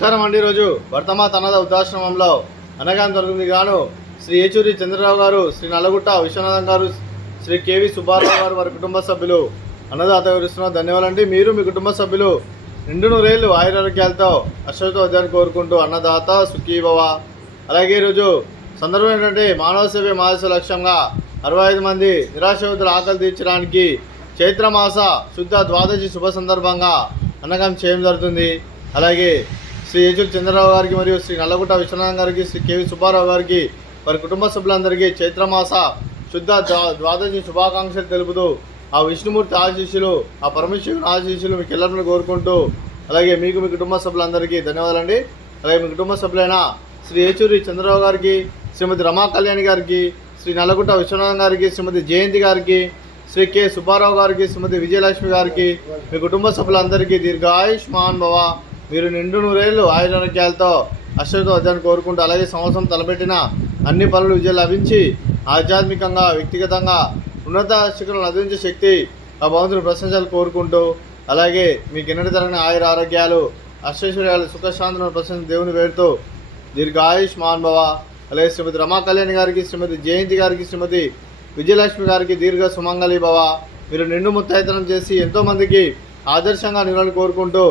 నమస్కారం అండి. ఈరోజు వర్తమాత అన్నద వృద్ధాశ్రమంలో అన్నదానం జరుగుతుంది గాను శ్రీ ఏచూరి చంద్రరావు గారు, శ్రీ నల్లగుట్ట విశ్వనాథం గారు, శ్రీ కేవి సుబ్బారావు గారు వారి కుటుంబ సభ్యులు అన్నదాత వివరిస్తున్నారు. ధన్యవాదాలండి. మీరు మీ కుటుంబ సభ్యులు నిండు నూరేళ్లు ఆయురారోగ్యాలతో అశ్వతోద్యాన్ని కోరుకుంటూ అన్నదాత సుఖీభవ. అలాగే ఈరోజు సందర్భం ఏంటంటే మానవ సేవే మానస లక్ష్యంగా 65 మంది నిరాశ్రతుల ఆకలి తీర్చడానికి చైత్రమాస శుద్ధ ద్వాదశి శుభ సందర్భంగా అన్నదానం చేయడం జరుగుతుంది. అలాగే శ్రీ ఏచూరి చంద్రరావు గారికి మరియు శ్రీ నల్లగుట్ట విశ్వనాథం గారికి, శ్రీ కేవి సుబ్బారావు గారికి వారి కుటుంబ సభ్యులందరికీ చైత్రమాస శుద్ధ ద్వాదశి శుభాకాంక్షలు తెలుపుతూ ఆ విష్ణుమూర్తి ఆశీస్సులు, ఆ పరమేశ్వరుని ఆశీస్సులు మీకు ఎల్లరిని కోరుకుంటూ, అలాగే మీకు మీ కుటుంబ సభ్యులందరికీ ధన్యవాదాలండి. అలాగే మీ కుటుంబ సభ్యులైన శ్రీ ఏచూరి చంద్రరావు గారికి, శ్రీమతి రమా కళ్యాణి గారికి, శ్రీ నల్లగుట్ట విశ్వనాథం గారికి, శ్రీమతి జయంతి గారికి, శ్రీ కె సుబ్బారావు గారికి, శ్రీమతి విజయలక్ష్మి గారికి, మీ కుటుంబ సభ్యులందరికీ దీర్ఘాయుష్మాన్ భవ. మీరు నిండు నూరేళ్లు ఆయురారోగ్యాలతో అశ్వతోద్యాన్ని కోరుకుంటూ, అలాగే సంవత్సరం తలపెట్టిన అన్ని పనులు విజయం లభించి ఆధ్యాత్మికంగా, వ్యక్తిగతంగా ఉన్నత శిఖరాలను అందించే శక్తి ఆ భగవంతుని ప్రశంసలు కోరుకుంటూ, అలాగే మీకు ఎన్నటి తరగిన ఆయుర ఆరోగ్యాలు, అష్టైశ్వర్యాలు, సుఖశాంతులను ప్రశంస దేవుని వేరుతూ దీర్ఘాయుష్మాన్ భవ. అలాగే శ్రీమతి రమా కళ్యాణి గారికి, శ్రీమతి జయంతి గారికి, శ్రీమతి విజయలక్ష్మి గారికి దీర్ఘ సుమంగళి భవ. మీరు నిండు ముత్తైతనం చేసి ఎంతోమందికి ఆదర్శంగా నిలవాలని కోరుకుంటూ,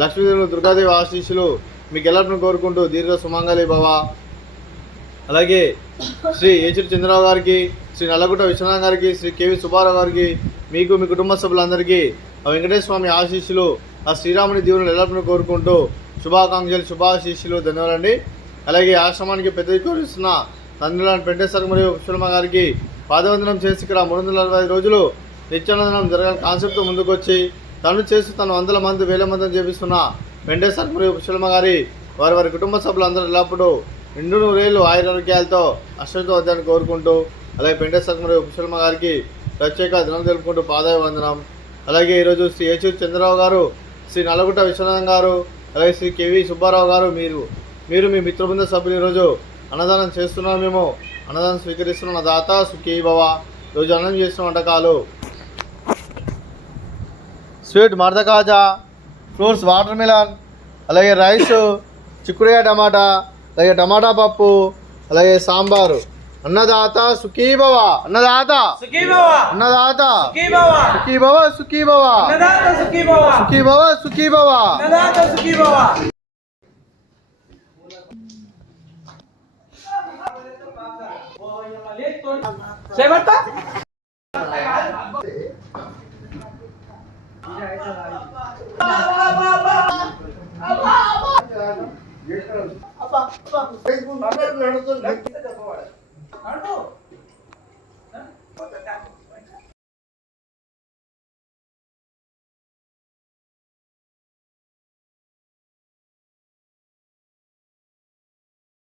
లక్ష్మీదేవి దుర్గాదేవి ఆశీస్సులు మీకు ఎల్లరిని కోరుకుంటూ దీర్ఘ సుమంగళి భవ. అలాగే శ్రీ ఏచూరి చంద్రరావు గారికి, శ్రీ నల్లగుట్ట విశ్వనాథం గారికి, శ్రీ కేవి సుబ్బారావు గారికి, మీకు మీ కుటుంబ సభ్యులందరికీ ఆ వెంకటేశ్వర స్వామి ఆశీస్సులు, ఆ శ్రీరాముని దీవులను ఎల్లరిని కోరుకుంటూ శుభాకాంక్షలు, శుభాశీస్సులు ధన్యవాదాలండి. అలాగే ఆశ్రమానికి పెద్ద కోరిస్తున్న తండ్రిలాంటి వెంకటేశ్వర మరియు పుష్పలమ్మ గారికి పాదవందనం చేసి ఇక్కడ 365 రోజులు నిత్యానందనం జరగాలని కాన్సెప్ట్తో ముందుకొచ్చి తను చేస్తూ తను 100 మంది 1000 మందిని చేపిస్తున్న వెంకటేశ్వర మరియు పుష్పలమ్మ గారి వారి కుటుంబ సభ్యులందరూ ఎల్లప్పుడూ నిండు నూరేళ్లు ఆయురారోగ్యాలతో అశ్వతోద్యాన్ని కోరుకుంటూ, అలాగే వెంకటేశ్వర మరియు పుష్పలమ్మ గారికి ప్రత్యేక దినం తెలుపుకుంటూ పాదాభివందనం. అలాగే ఈరోజు శ్రీ ఏచూరి చంద్రరావు గారు, శ్రీ నల్లగుట్ట విశ్వనాథం గారు, అలాగే శ్రీ కేవి సుబ్బారావు గారు, మీరు మీ మిత్రబృంద సభ్యులు ఈరోజు అన్నదానం చేస్తున్నాం. మేము అన్నదానం స్వీకరిస్తున్న దాత సుఖీ భవ. ఈరోజు అన్నం చేసిన వంటకాలు స్వీట్ మర్దకాజా, ఫ్రూట్స్ వాటర్ మిలన్, అలాగే రైస్, చిక్కుడుకాయ టమాటా, అలాగే టమాటా పప్పు, అలాగే సాంబారు. అన్నదాత సుఖీ భవ. అన్నదాత సుఖీ భవ. అన్నదాత సుఖీ భవ. సుఖీ భవ. సుఖీ భవ. అన్నదాత సుఖీ భవ. సుఖీ భవ. సుఖీ భవ. అన్నదాత సుఖీ భవ. సేవట అబ్బా